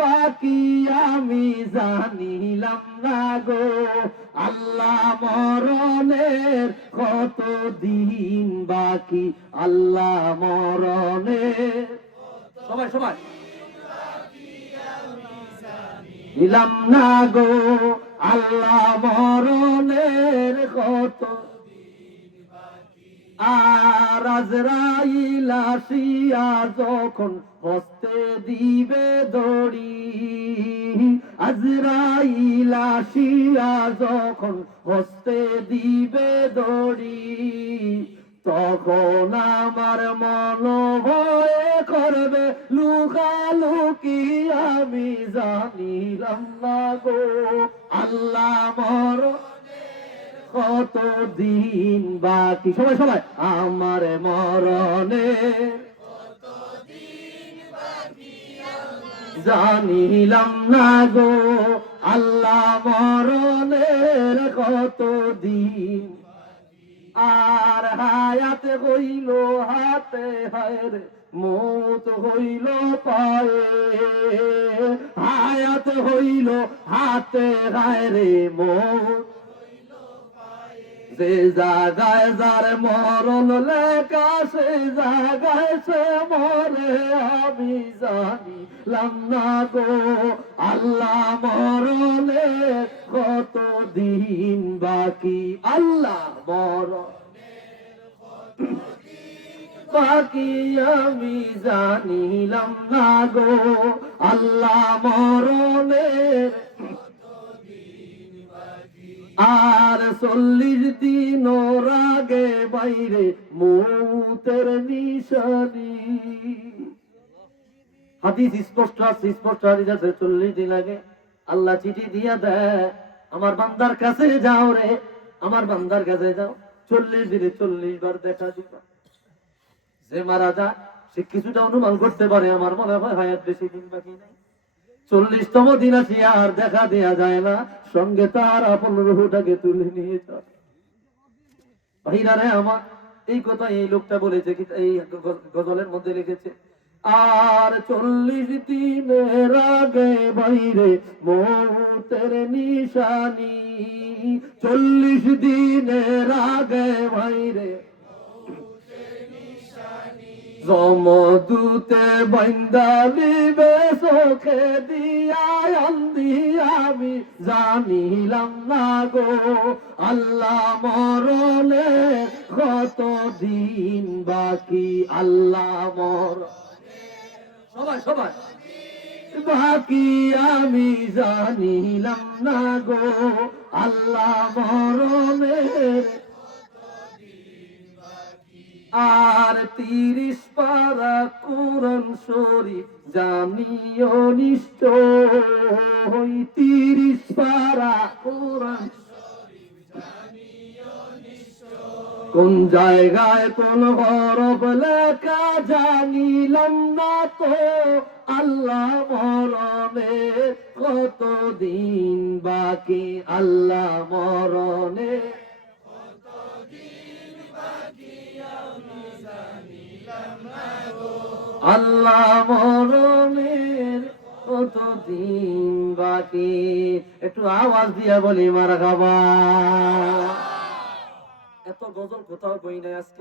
বাকি আমি জানিলাম না গো। আল্লাহ মরণের কত দিন বাকি? আল্লাহ মরণের সবাই সবাই। নিলাম না গো। আল্লাহ মরণের কত আর আজরাইল আসিয়া যখন হস্তে দিবে দড়ি, আজরাইল আসিয়া যখন হস্তে দিবে দড়ি, তখন আমার মন ভয়ে করবে লুকালুকি, আমি জানিলাম না গো, আল্লাহ মর কত দিন বাকি? সবাই সবাই, আমার মরণে জানিলাম না গো, আল্লাহ মরণের কত দিন আর হায়াত হইল হাতে হায়ের, মৌত হইল পায়ে। হায়াত হইল হাতে হায়রে, মৌত যে জাগায় যার মরণ লেখা, সে জাগায় সে মরে। আমি জানিলাম না গো, আল্লাহ মরণে কত দিন বাকি? আল্লাহ মরণ বাকি। আমি জানিলাম না গো, আল্লাহ মরণের আর চল্লিশ দিন আগে বাইরে মৌতের নিশানি। হাদিস স্পষ্ট আছে, স্পষ্ট হাদিস আছে, চল্লিশ দিন আগে আল্লাহ চিঠি দিয়া দেয়, আমার বান্দার কাছে যাও রে, আমার বান্দার কাছে যাও, চল্লিশ দিনে চল্লিশ বার দেখা দিবা। যে মারা যা সে কিছুটা অনুমান করতে পারে, আমার মনে হয় হায়াত বেশি দিন বাকি নেই। চল্লিশতম দিন আসি আর দেখা দেয়া যায় না। সঙ্গে তার আপন রুহুটাকে তুলে নিয়ে যায় ভাইরারে আমার, এই কথা এই লোকটা বলেছে কি, এই গজলের মধ্যে লিখেছে, আর চল্লিশ দিনের আগে বাইরে মৌতের নিশানি, চল্লিশ দিনের আগে বাইরে জমদূতে বন্দালিবে চোখে দিয়া আমি জানিলাম না গো। আল্লাহ মরণে কত দিন বাকি? আল্লাহ মর সবাই সবাই। বাকি আমি জানিলাম না গো। আল্লাহ মরণের আর তিরিশ পারা কোরআন শরীফ জানিও নিশ্চয় তিরিশ পারা কোরআন কোন জায়গায় কোন হরফ লেখা জানিলাম না তো। আল্লাহ মরণে কতদিন বাকি? আল্লাহ মরণে আল্লাহ মরণের কত দিন বাকি? একটু আওয়াজ দিয়া বলি মারা খাবা এত গজল কোথাও বই নাই আজকে।